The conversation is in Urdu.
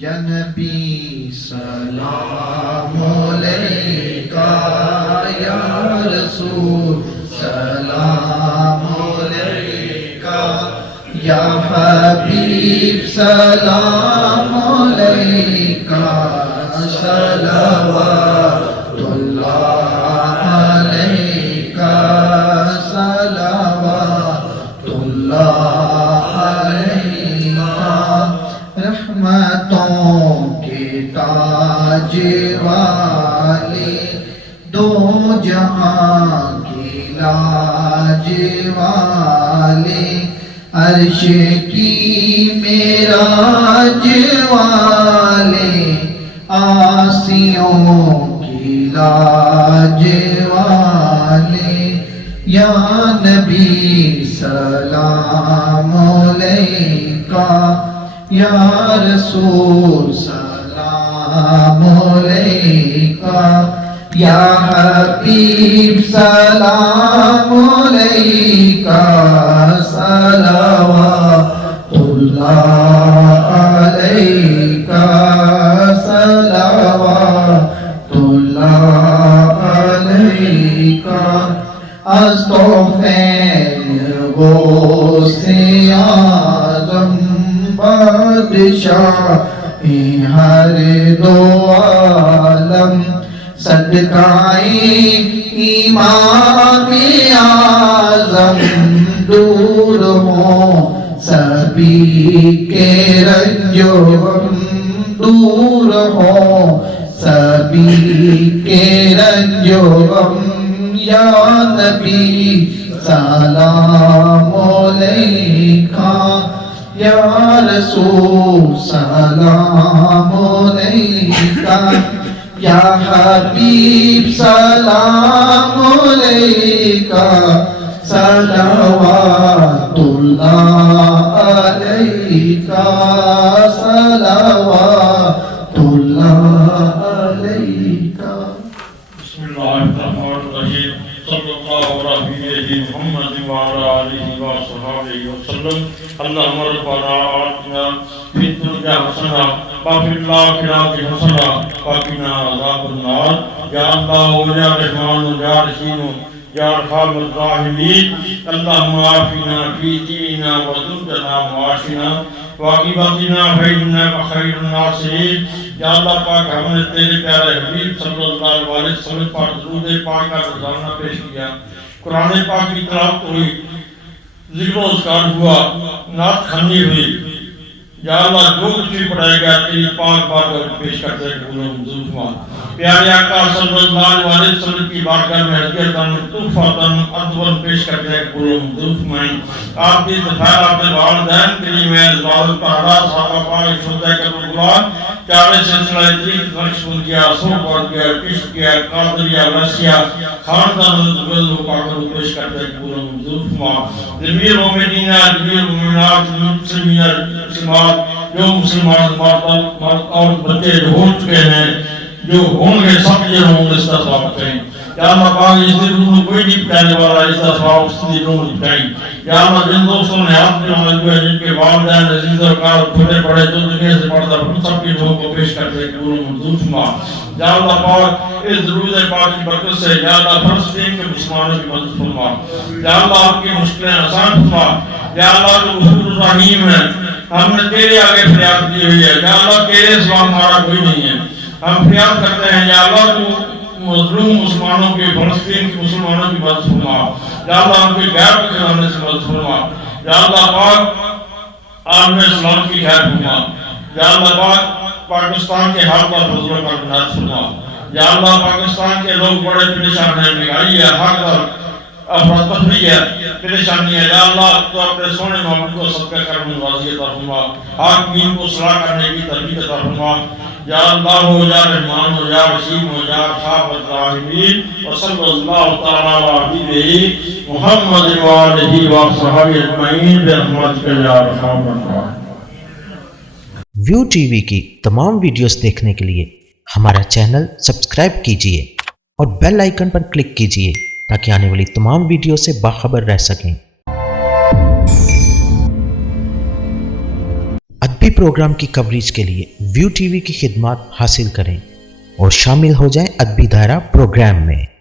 یا نبی سلام علیکہ، یا رسول سلام علیکہ، یا حبیب سلام علیکہ، صلوات اللہ علیکہ، صلوات اللہ علیکہ، رحمتوں کے تاج والے، دو جہاں کی لاج والے، عرش کی معراج والے، آسیوں کی لاج والے، یا نبی سلام علیکہ، یا رسول سلام علیکہ، یا حبیب سلام علیکہ، صلوات اللہ علیکہ، صلوات اللہ علیکہ، از توفیق غوث اعظم بادشاہ ہر دو عالم، صدقائے امام اعظم، دور ہوں سبھی کے رنج و غم، دور ہوں سبھی کے رنج و غم، یا نبی سلام علیکہ، یا رسول سلام علیکہ، یا حبیب سلام علیکہ، صلوات اللہ علیکہ، صلوات اللہ علیکہ۔ بسم اللہ الرحمن الرحیم، صلی اللہ علیہ محمد وعلی آلہ وصحبہ وسلم، اللہم ربنا آتنا فی الدنیا حسنہ وفی الآخرۃ حسنہ وقنا عذاب النار، یا اللہ یا رحمان یا رحیم یا ارحم الراحمین، اللہم عافنا فی دیننا وزدنا معاشنا وعاقبتنا فإنک خیر الناصرین۔ یا اللہ پاک، ہم نے تیرے پیارے حبیب صلی اللہ علیہ وسلم پر درود پاک کا نذرانہ پیش کیا، قرآن پاک کی تلاوت ہوئی، ذکر و اذکار ہوا، نعت خوانی ہوئی۔ یا اللہ جو کچھ بھی پڑھایا گیا تیری پاک بارگاہ میں پیش کرتے ہیں، قبول و منظور فرما۔ پیارے آقا صلی اللہ علیہ وسلم کی بارگاہ میں ہدیۃً تحفۃً عطواً پیش کرتے ہیں، قبول و منظور فرمائیں۔ آپ کی دفاع آپ کے والدین کریم ازواج الطاہرات صحابہ پاک شہداء کربلا، چارے سلسلہ طریق نقشبندیہ، سوبردیہ، چشتیہ، قادریہ، ویسیہ خاندان دغل پاک کو پیش کرتے ہیں، قبول و منظور فرما۔ جمیع مومنین، جمیع مومنات، مسلمین مسلمات، جو مسلمان مرد اور بچے جو ہو چکے ہیں، جو ہوں گے، سب یہ ہوں گے، اس کا ثواب کریں۔ یا اللہ پاک اس دن کو کوئی نہیں پہنے والا، اس کا ثواب اس دن کو نہیں کریں۔ یا اللہ جن دوستوں نے ہاتھ میں ہوئے ہیں، جن کے والدین عزیز و کار چھوٹے بڑے جو دنیا سے پڑھتا ان سب کے لوگوں کو پیش کرتے ہیں، قبول و منظور فرما۔ یا اللہ پاک اس درود پاک کی برکت سے یا اللہ فلسطین کے مسلمانوں کی مدد فرما۔ یا اللہ آپ کی مشکلیں آسان فرما۔ یا اللہ تو غفور الرحیم ہے، ہم نے تیرے آگے فریاد کی ہوئی ہے، یا اللہ تیرے سوا ہمارا کوئی نہیں ہے۔ ہم فریاد کرتے ہیں یا اللہ تو مظلوم مسلمانوں کے، فلسطین کے مسلمانوں کی مدد فرما۔ یا اللہ ان کے غیر کے خزانے سے مدد فرما۔ یا اللہ پاک عالم اسلام کی خیر فرما۔ یا اللہ پاک پاکستان کے حال پر فضل و کرم عنایت فرما۔ یا اللہ پاکستان کے لوگ بڑے پریشان ہیں، مہنگائی ہے، حق اور افراتفری ہے، پریشانی ہے۔ یا اللہ تو اپنے سونے محبوب کو صدقہ کرم نوازی عطا فرما، حاکمین کو صلاح کرنے کی تربیت عطا فرما۔ یا اللہ ہو، یا رحمان ہو، یا رحیم ہو، یا ارحم الراحمین، وصلی اللہ تعالی علی حبیبہ محمد وآلہ وصحبہ اجمعین برحمتک یا ارحم الراحمین۔ ویو ٹی وی کی تمام ویڈیوز دیکھنے کے لیے ہمارا چینل سبسکرائب کیجیے اور بیل آئیکن پر کلک کیجیے تاکہ آنے والی تمام ویڈیو سے باخبر رہ سکیں۔ ادبی بھی پروگرام کی کوریج کے لیے ویو ٹی وی کی خدمات حاصل کریں اور شامل ہو جائیں ادبی دائرہ پروگرام میں۔